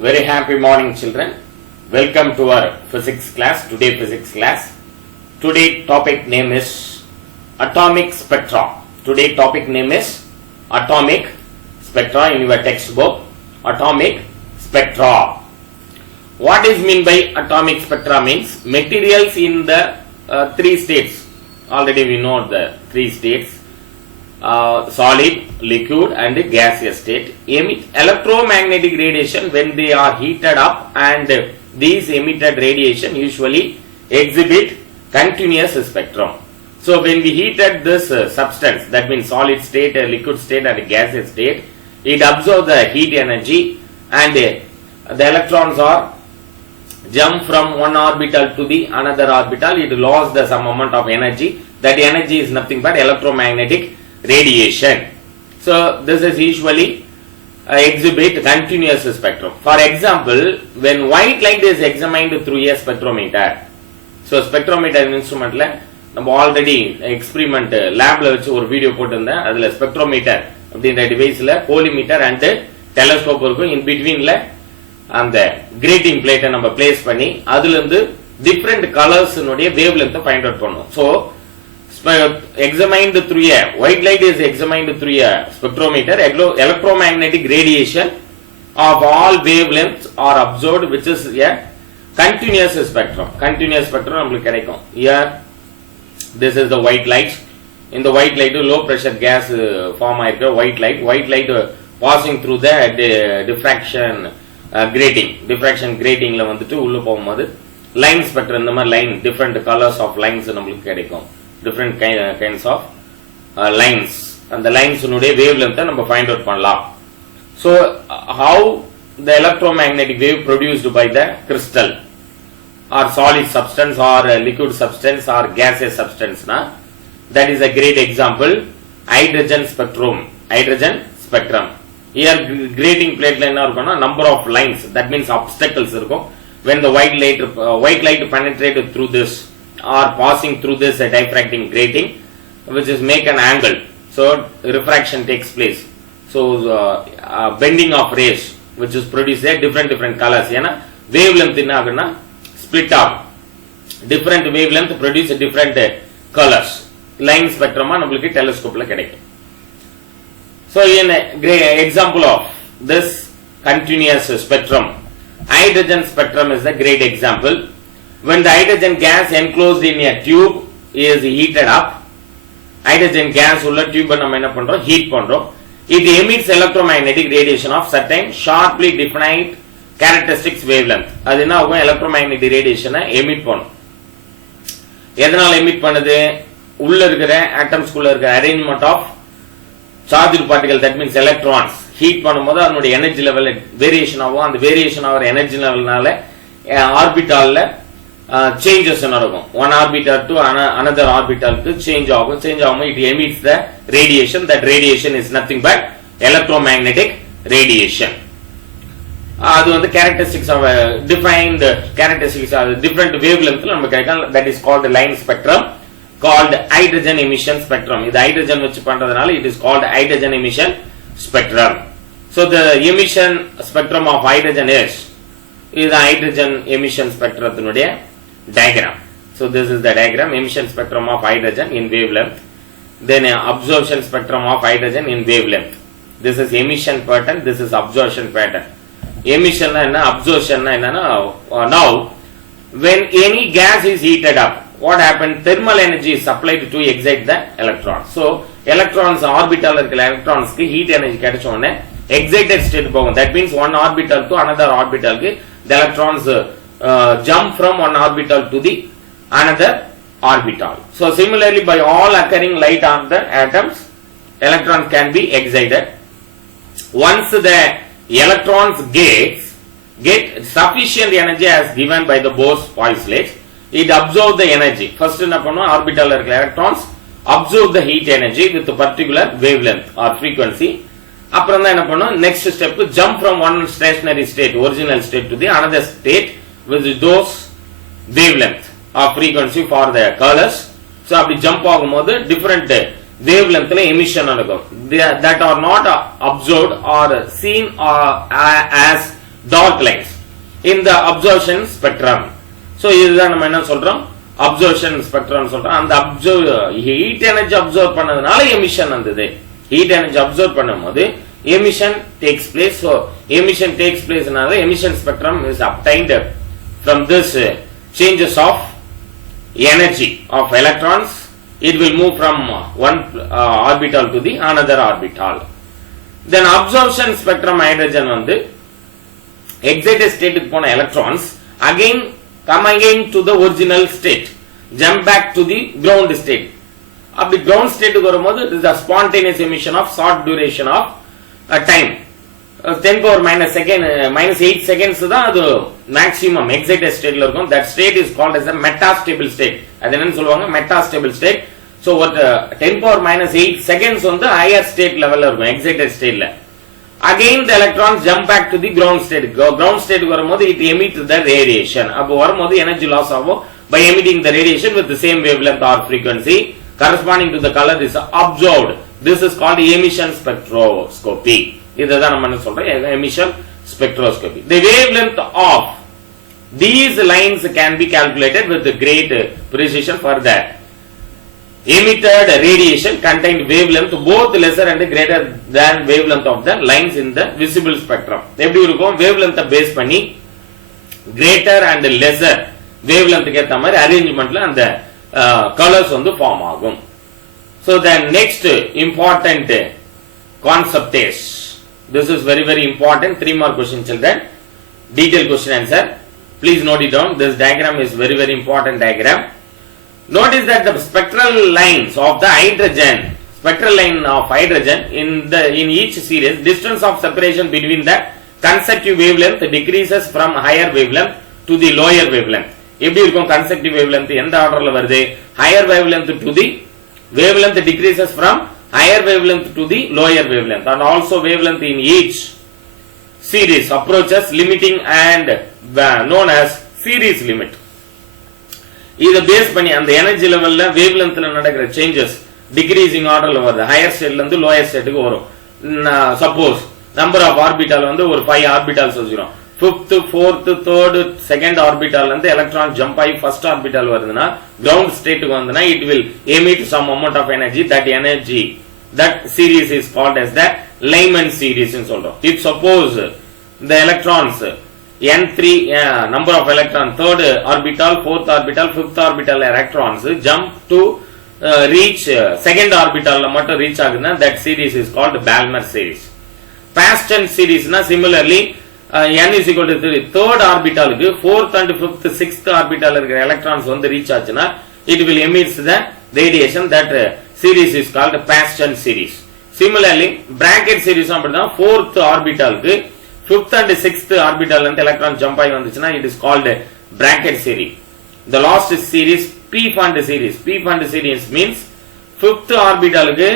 Very happy morning, children. Welcome to our physics class. Today physics class. Today topic name is atomic spectra. Today topic name is atomic spectra in your textbook. Atomic spectra. What is mean by atomic spectra means materials in the three states. Already we know the three states. Solid, liquid and gaseous state emit electromagnetic radiation when they are heated up, and these emitted radiation usually exhibit continuous spectrum. So when we heated this substance, that means solid state, liquid state and gaseous state, it absorbs the heat energy and the electrons are jump from one orbital to the another orbital. It lost the some amount of energy. That energy is nothing but electromagnetic radiation. So this is usually exhibit continuous spectrum. For example, when white light is examined through a spectrometer, so spectrometer instrument la நம்ம already experiment லேப்ல வச்சு ஒரு video போட்டிருந்தேன். அதுல spectrometer அப்படின்ற டிவைஸ்ல கோலிமீட்டர் and telescope இருக்கும். இன் பிட்வீன்ல அந்த grating பிளேட்டை நம்ம பிளேஸ் பண்ணி அதுல இருந்து different colours wavelength find out பண்ணுவோம். So examined through a white light is examined through a spectrometer. Electromagnetic radiation of all wavelengths are absorbed, which is a continuous spectrum. Continuous spectrum namukku kedaikum. Here this is the white light. In the white light low pressure gas form aayirukku white light passing through the diffraction grating. Diffraction grating la vandittu ulla pogumbodhu line spectrum indha mari line different colors of lines namukku kedaikum. Different kinds of lines, and the lines nude wavelength நம்ம find out பண்ணலாம். So how the electromagnetic wave produced by the crystal or solid substance or liquid substance or gaseous substance na, that is a great example. Hydrogen spectrum. Here grating plate la enna irukona number of lines, that means obstacles irukum. When the white light penetrated through this or passing through this diffracting grating, which is make an angle, so refraction takes place. So bending of rays, which is produced a different colors. Yana wavelength enna aguna split up, different wavelength produce different colors. Line spectrum namakku telescope la kedaikum. So in example of this continuous spectrum, hydrogen spectrum is a great example. When the hydrogen gas enclosed in a tube is heated up, hydrogen gas ulla tube நம்ம என்ன பண்றோம், heat பண்றோம். It emits electromagnetic radiation of certain sharply defined characteristics wavelength. அது என்ன ஆகும், electromagnetic radiation emit பண்ணும். எதனால emit பண்ணுது, உள்ள இருக்கிற atoms குள்ள இருக்கிற arrangement of charged particle, that means electrons heat பண்ணும்போது அதனுடைய energy level variation ஆகும். அந்த variation ஆகிற energy levelனால ஆர்பிட்டால்ல changes நடக்கும். One orbital to another orbital to change ஆகும். It emits the radiation. That radiation is nothing but electromagnetic radiation. அது வந்து characteristics of defined characteristics of different wavelength நமக்கு கிடைக்கும். That is called line spectrum, called hydrogen emission spectrum. இது hydrogen வச்சு பண்றதுனால it is called hydrogen emission spectrum. So the emission spectrum of hydrogen is the hydrogen emission spectrத்தினுடைய diagram. So this is the diagram, emission spectrum of hydrogen in wavelength, then absorption spectrum of hydrogen in wavelength. This is emission pattern, this is absorption pattern. Emission na enna, absorption na enna, now when any gas is heated up, what happens, thermal energy is supplied to excite the electrons. So electrons orbital irukla electrons ku heat energy kedicha odane excited state pogum. That means one orbital to another orbital ku the electrons jump from one orbital to the another orbital. So similarly, by all occurring light on the atoms, electron can be excited. Once the electrons get sufficient energy as given by the Bose postulate, it absorbs the energy. First enna pannu, orbital electrons absorb the heat energy with a particular wavelength or frequency. அப்புறம் தான் என்ன பண்ணும், next step jump from one stationary state, original state, to the another state with those wavelength or frequency for the colors. So அப்படி jump ஆகும்போது different wavelength emission நடக்கும். That are not observed or seen as dark lines in the absorption spectrum. So இதுதான் நம்ம என்ன சொல்றோம், absorption spectrum சொல்றோம். அந்த heat energy absorb பண்ணதுனால emission வந்தது. Heat energy absorb பண்ணும்போது emission takes place. So emission takes place னால emission spectrum is obtained from this changes of energy of electrons. It will move from one orbital to the another orbital. Then absorption spectrum hydrogen வந்து excited state க்கு போன electrons again come again to the original state, jump back to the ground state. அப்படி ground state க்கு வரும்போது it is a spontaneous emission of short duration of time. 10 power minus 8 seconds தான் அது maximum excited state ல இருக்கும். That state is called as a metastable state. அது என்னன்னு சொல்லுவாங்க, metastable state. So what 10 power minus 8 seconds வந்து higher state level ல இருக்கும், excited state ல. Again the electrons jump back to the ground state. Ground state வரும்போது it emits the radiation. அப்போ வரும்போது energy loss ஆகும் by emitting the radiation with the same wavelength or frequency corresponding to the color is absorbed. This is called emission spectroscopy. இதுதான் நம்ம என்ன சொல்றோம், emission spectroscopy. The wavelength of these lines can be calculated with great precision for that. Emitted radiation contained wavelength both lesser and greater than wavelength of the lines in the visible spectrum. எப்படி இருக்கும், wavelength base பண்ணி greater and lesser wavelength க்கு ஏத்த மாதிரி அரேஞ்ச்மென்ட்ல அந்த colors வந்து form ஆகும். So the next important concept is, this is very very important, 3 more questions children, detailed question answer, please note it down. This diagram is very very important diagram. Notice that the spectral lines of the hydrogen, spectral line of hydrogen in each series, distance of separation between the consecutive wavelength decreases from higher wavelength to the lower wavelength. எப்படி இருக்கும் consecutive wavelength, எந்த ஆர்டர்ல வருது, higher wavelength to the wavelength decreases from higher wavelength to the lower wavelength, and also wavelength in each series approaches limiting and known as series limit. இத base பண்ணி அந்த energy லெவல்ல வேவ்லென்த்ல நடக்கிற சேஞ்சஸ் டிக்ரீசிங் ஆர்டர்ல வருது, ஹையர் ஸ்டேட்ல இருந்து lower ஸ்டேட்டுக்கு வரும். சப்போஸ் நம்பர் ஆஃப் ஆர்பிட்டால் வந்து ஒரு 5 ஆர்பிட்டால்ஸ் வச்சிரும், 5th 4th 3rd 2nd ஆர்பிட்டால்ல இருந்து எலக்ட்ரான் ஜம்ப் ஆகி ஃபர்ஸ்ட் ஆர்பிட்டால் வருதுன்னா கிரவுண்ட் ஸ்டேட்டுக்கு வந்தனா it will emit some amount of energy. That series is called as the Lyman series ன்னு சொல்றோம். If suppose the electrons n3 number of electron, 3rd orbital, 4th orbital, 5th orbital electrons jump to reach 2nd orbital la mattum reach agudna, that series is called Balmer series. Paston series na similarly n is equal to 3, 3rd orbital ku 4th and 5th 6th orbital irukra electrons vandu reach aachuna it will emit the radiation. That series is called Paston series. Similarly bracket series appadina 4th orbital ku 5th and 6th orbital and electron jump ஆகி வந்துச்சுனா it is called bracket series. The last series P fund series. P fund series means 5th orbital க்கு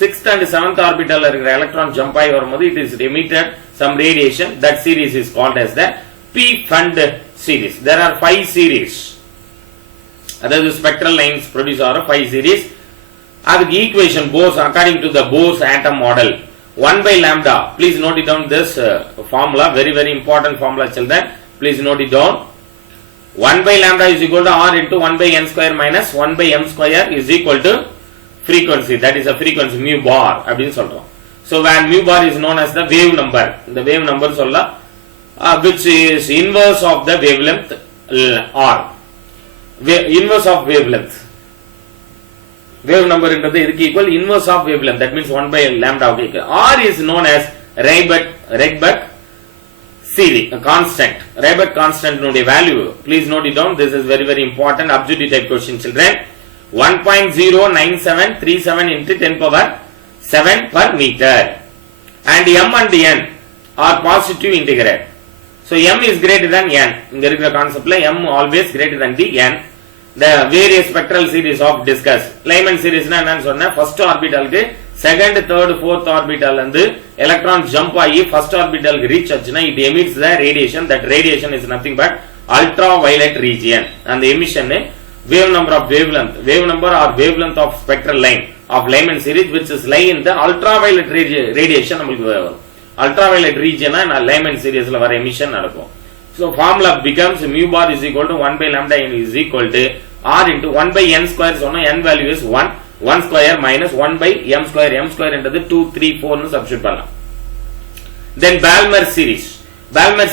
6th and 7th orbital இருக்கிற electron jump ஆகி வரும்போது it is emitted some radiation. That series is called as the P fund series. There are 5 series. அதாவது spectral lines produce are 5 series. அதுக்கு equation Bose according to the Bose atom model 1 by lambda. Please note it down, this formula, very very important formula children, please note it down. 1 by lambda is equal to r into 1 by n square minus 1 by m square is equal to frequency, that is a frequency mu bar அப்படினு சொல்றோம். So when mu bar is known as the wave number, the wave number சொல்லலாம், which is inverse of the wavelength r, inverse of wavelength. Wave number என்றது இதுக்கு equal inverse of wavelength, that means 1 by lambda equal. R is known as Rayleigh series constant. Rayleigh constant nude value, please note it down, this is very very important objective type question children. 1.09737 into 10 power 7 per meter, and m and n are positive integer. So m is greater than n. இங்க இருக்கிற கான்செப்ட்ல m always greater than the n. The various spectral series of discuss. Lyman series na enna sonna, first orbital ku 2nd 3rd 4th orbital and electron jump ஆகி first orbital ku reach ஆச்சுனா it emits the radiation. That radiation is nothing but ultraviolet region, and the emission wave number of wave number or wavelength of spectral line of Lyman series which is lie in the ultraviolet radiation. நமக்கு ultraviolet ரீஜியனா லைமன் சீரிஸ்ல வர emission நடக்கும். So formula becomes mu bar is equal to 1 by lambda is equal to r into 1 by n square. So n value is 1 square minus 1 by m square என்றது 2 3 4 னு substitute பண்ணலாம். Then Balmer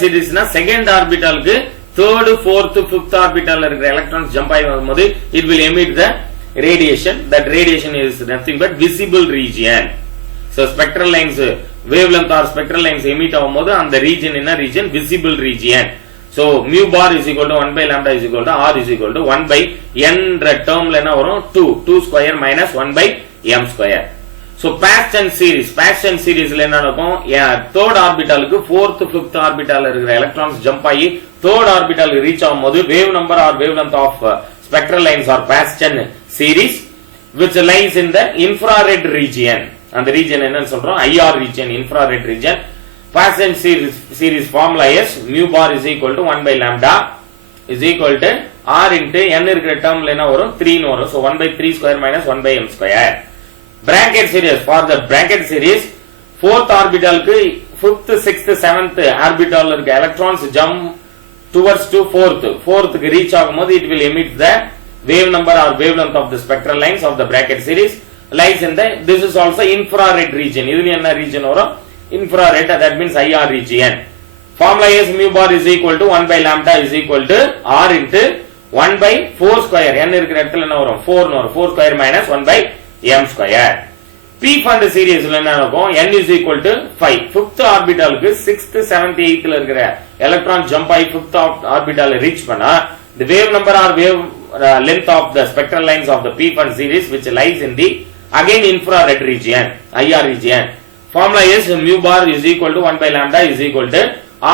series na second orbital க்கு third fourth fifth orbital இருக்கிற electrons jump ஆகி வரும்போது it will emit the radiation. That radiation is nothing but visible region. So spectral lines wavelength or spectral lines emit ஆகும்போது அந்த region என்ன region visible region. So mu bar is equal to 1 by lambda is equal to r is equal to 1 by n termல என்ன வரும் 2 square minus 1 by m square. So Paschen seriesல என்ன நடக்கும் third orbitalக்கு fourth fifth orbital இருக்கிற electrons jump ஆகி third orbital reach ஆகும்போது wave number or wavelength of spectral lines or Paschen series which lies in the infrared region. அந்த region என்னன்னு சொல்றோம் IR region, infrared region. Paschen series formula is mu bar is equal to 1 by lambda is equal to r into n இருக்கிற termல என்ன வரும் 3 னு வரும். So 1 by 3 square minus 1 by m square. Bracket series, for the bracket series fourth orbital க்கு fifth sixth seventh orbital இருக்க electrons jump towards to fourth க்கு reach ஆகும்போது it will emit the wave number or wavelength of the spectral lines of the bracket series lies in the this is also infrared region. இது என்ன region வரும் infrared, that means IR region. Formula is mu bar is equal to 1 by lambda is equal to r into 1 by 4 square. n இருக்கிற இடத்துல என்ன வரும் 4 னு வரும் 4 square minus 1 by m square. P fund seriesல என்ன இருக்கும் n is equal to 5 fifth orbital க்கு 6th 7th 8th ல இருக்கிற electron jump ஆகி fifth orbital reach பண்ணா the wave number or wave length of the spectral lines of the P fund series which lies in the again infrared region IR region. Formula is mu bar is equal to 1 by lambda is equal to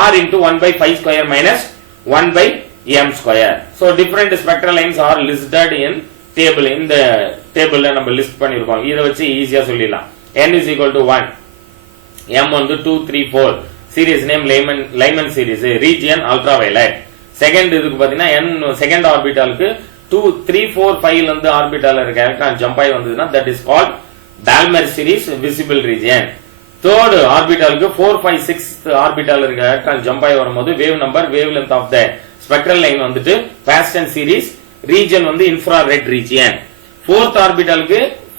r into 1 by 5 square minus 1 by m square. So different spectral lines are listed in table. இந்த டேபிள்ல நம்ம list பண்ணிருக்கோம். இத வச்சு ஈஸியா சொல்லிடலாம். n is equal to 1, m வந்து 2 3 4, series name Lyman series, region ultraviolet. Second இதுக்கு பாத்தீங்கன்னா n செகண்ட் ஆர்பிட்டாலுக்கு 2 3 4 5 ல இருந்து ஆர்பிட்டால் இருக்க எலக்ட்ரான் ஜம்ப் ஆகி வந்ததுன்னா that is called Balmer series visible region. Third ஆர்பிட்டாலுக்கு 4 5 6 ஆர்பிட்டால் இருக்க எலக்ட்ரான் ஜம்ப் ஆகி வரும்போது wave number wavelength of the spectral line வந்துட்டு Paschen series region வந்து infrared region. fourth orbitalக்கு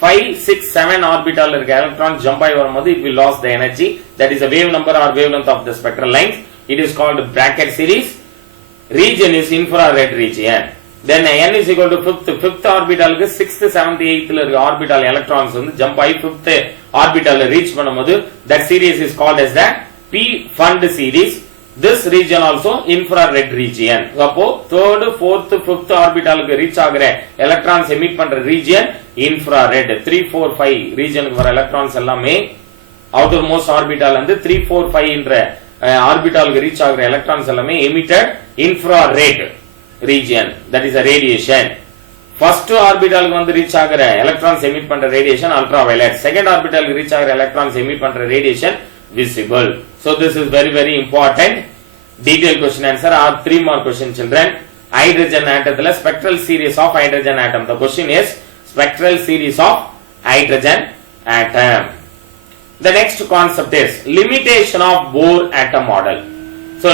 5 6 7 orbital இருக்க electron jump ஆகி வரும்போது it will lose the energy, that is the wave number or wavelength of the spectral lines. It is called bracket series. Region is infrared region. Then n is equal to fifth orbitalக்கு 6th 7th 8th ல இருக்க orbital electrons வந்து jump ஆகி 5th orbital reach பண்ணும்போது that series is called as the P fund series. This region also infrared region. அப்போ third fourth fifth orbitalக்கு reach ஆகுற electrons emit பண்ற region infrared. 3 4 5 regionக்கு வர electrons எல்லாமே outermost orbital வந்து 3 4 5 என்ற orbitalக்கு reach ஆகுற electrons எல்லாமே emitted infrared region, that is a radiation. First orbitalக்கு வந்து reach ஆகுற electrons emit பண்ற radiation ultraviolet. Second orbitalக்கு reach ஆகுற electrons emit பண்ற radiation visible. So this is very very important. Detailed question answer are 3 more questions children. Hydrogen atom, spectral series of hydrogen atom. The question is spectral series of hydrogen atom. The next concept is limitation of Bohr atom model. So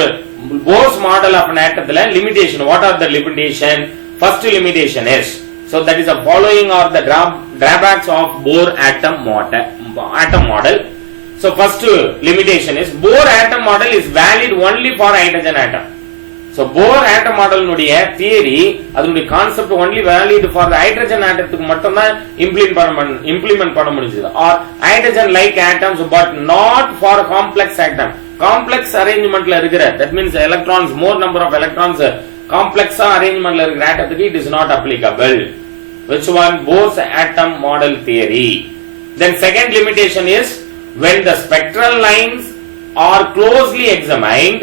Bohr's model of an atom limitation. What are the limitation? First limitation is, so that is the following are the drawbacks of Bohr atom model. So first limitation is Bohr atom model is valid only for hydrogen atom. So Bohr atom model nudiya theory adunde concept only valid for the hydrogen atomukku mattum da implement panna mudinjadhu, or hydrogen like atoms but not for complex atom. Complex arrangement la irukra, that means electrons, more number of electrons complex arrangement la irukra atomukku it is not applicable. Which one? Bohr's atom model theory. Then second limitation is when the spectral lines are closely examined,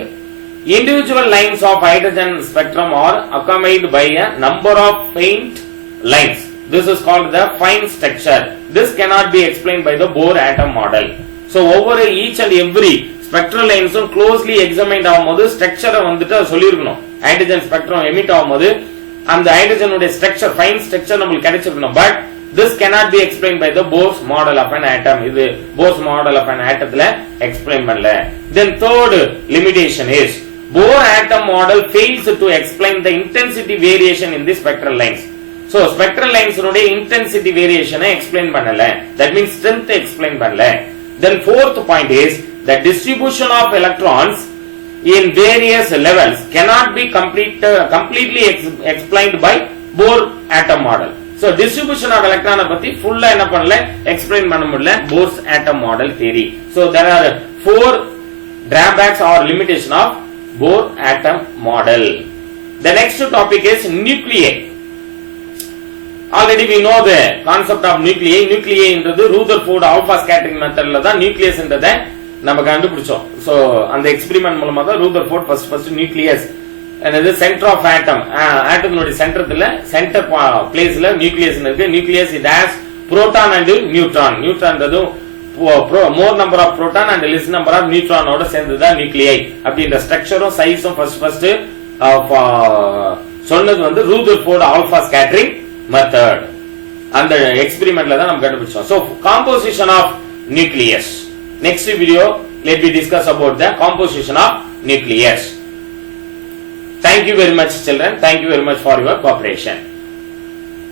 individual lines of hydrogen spectrum are accompanied by a number of faint lines. This is called the fine structure. This cannot be explained by the Bohr atom model. So over each and every spectral lines closely examined ஆகும்போது structure வந்துட்டு சொல்லிருக்கணும். Hydrogen spectrum emit ஆகும்போது அந்த hydrogen உடைய structure fine structure நமக்கு கிடைச்சிருக்கணும். But this cannot be explained by the Bohr's model of an atom. இது Bohr's model of an atomல explain பண்ணல. Then third limitation is Bohr atom model fails to explain the intensity variation in the spectral lines. So spectral lines உடைய intensity variation explain பண்ணல. That means strength explain பண்ணல. Then fourth point is the distribution of electrons in various levels cannot be completely explained by Bohr atom model. So distribution of electron பத்தி full என்ன பண்ணல explain பண்ண முடியல Bohr's atom model theory. So there are four drawbacks or limitation of Bohr atom model. The next topic is nuclei. Already we know the concept of nuclei. Nuclei என்றது Rutherford alpha scattering methodல தான் nucleus என்றதை நம்ம கண்டுபிடிச்சோம். So அந்த experiment மூலமா தான் Rutherford first nucleus and the center of atom நோட சென்டர்ல centre பிளேஸ்ல நியூக்ளியஸ் இருக்கு. Nucleus it has proton and neutron. நியூட்ரான்றது more number of proton and less number of neutron ஓட சேர்ந்ததுதான் நியூக்ளியை. அப்படின்ற ஸ்ட்ரக்சரும் சைஸும் ஃபர்ஸ்ட் சொன்னது வந்து Rutherford alpha scattering method. அந்த எக்ஸ்பெரிமென்ட்ல தான் நம்ம கண்டுபிடிச்சோம். So composition of nucleus. Next video let me discuss about the composition of nucleus. Thank you very much children. Thank you very much for your cooperation.